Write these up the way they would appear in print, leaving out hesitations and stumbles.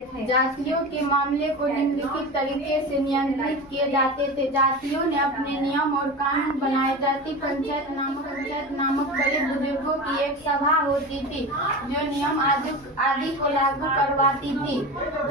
जातियों के मामले को निम्नलिखित तरीके से नियंत्रित किए जाते थे। जातियों ने अपने नियम और कानून बनाए। जाति पंचायत नामक बड़े बुजुर्गों की एक सभा होती थी जो नियम आदि को लागू करवाती थी।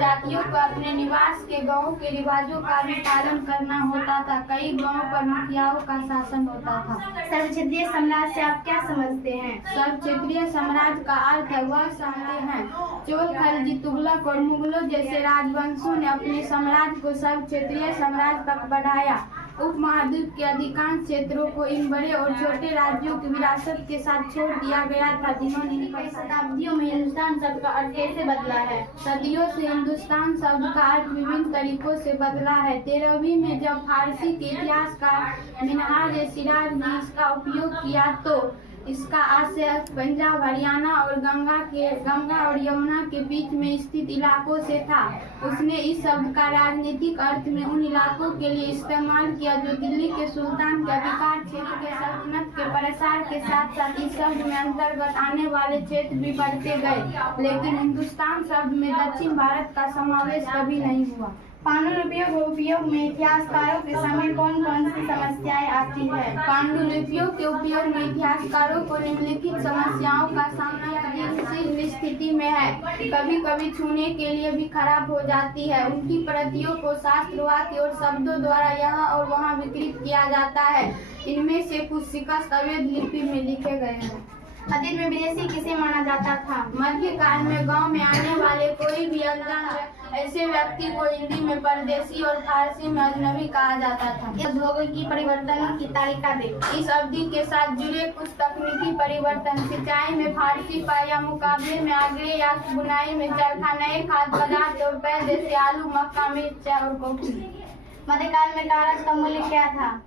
जातियों को अपने निवास के गांव के रिवाजों का भी पालन करना होता था। कई गांव पर मुखियाओं का शासन होता था। सर्वक्षत्रीय साम्राज्य से आप क्या समझते हैं? सर्वक्षत्रीय साम्राज्य का अर्थ है वह समझते हैं चोल खलजी तुगलक और मुगलों जैसे राजवंशों ने अपने साम्राज्य को सर्वक्षत्रीय साम्राज्य तक बढ़ाया। उपमहाद्वीप के अधिकांश क्षेत्रों को इन बड़े और छोटे राज्यों की विरासत के साथ छोड़ दिया गया था जिन्होंने शताब्दियों में हिंदुस्तान शब्द का अर्थ कैसे बदला है? सदियों से हिंदुस्तान शब्द का अर्थ विभिन्न तरीकों से बदला है। 13वीं में जब फारसी के इतिहासकार मिनहाज सिराज ने इसका उपयोग किया तो इसका आशय पंजाब, हरियाणा और गंगा और यमुना के बीच में स्थित इलाकों से था। उसने इस शब्द का राजनीतिक अर्थ में उन इलाकों के लिए इस्तेमाल किया जो दिल्ली के सुल्तान के अधिकार क्षेत्र के सल्तनत के प्रसार के साथ साथ इस शब्द में अंतर्गत आने वाले क्षेत्र भी बढ़ते गए, लेकिन हिंदुस्तान शब्द में दक्षिण भारत का समावेश कभी नहीं हुआ। पांडुलिपियों के उपयोग में इतिहासकारों के समय कौन कौन सी समस्याएं आती है? पांडुलिपियों के उपयोग में इतिहासकारों को निम्नलिखित समस्याओं का सामना करने स्थिति में है। कभी कभी छूने के लिए भी खराब हो जाती है। उनकी प्रतियों को शास्त्रवाक्य और शब्दों द्वारा यहाँ और वहाँ विकृत किया जाता है। इनमें से कुछ शिकस्त अवैध लिपि में लिखे गए हैं। अतीत में विदेशी किसे माना जाता था? मध्यकाल में गांव में आने वाले कोई भी अनजान ऐसे व्यक्ति को हिंदी में परदेशी और फारसी में अजनबी कहा जाता था। इस भौगोलिक परिवर्तनों की तालिका दें। इस अवधि के साथ जुड़े कुछ तकनीकी परिवर्तन: सिंचाई में फारसी पाया मुकाबले में आगे या बुनाई में चरखा, नए खाद्य पदार्थ और पैर जैसे आलू, मक्का, मिर्च और कॉफी। मध्यकाल में कागज का मूल्य क्या था?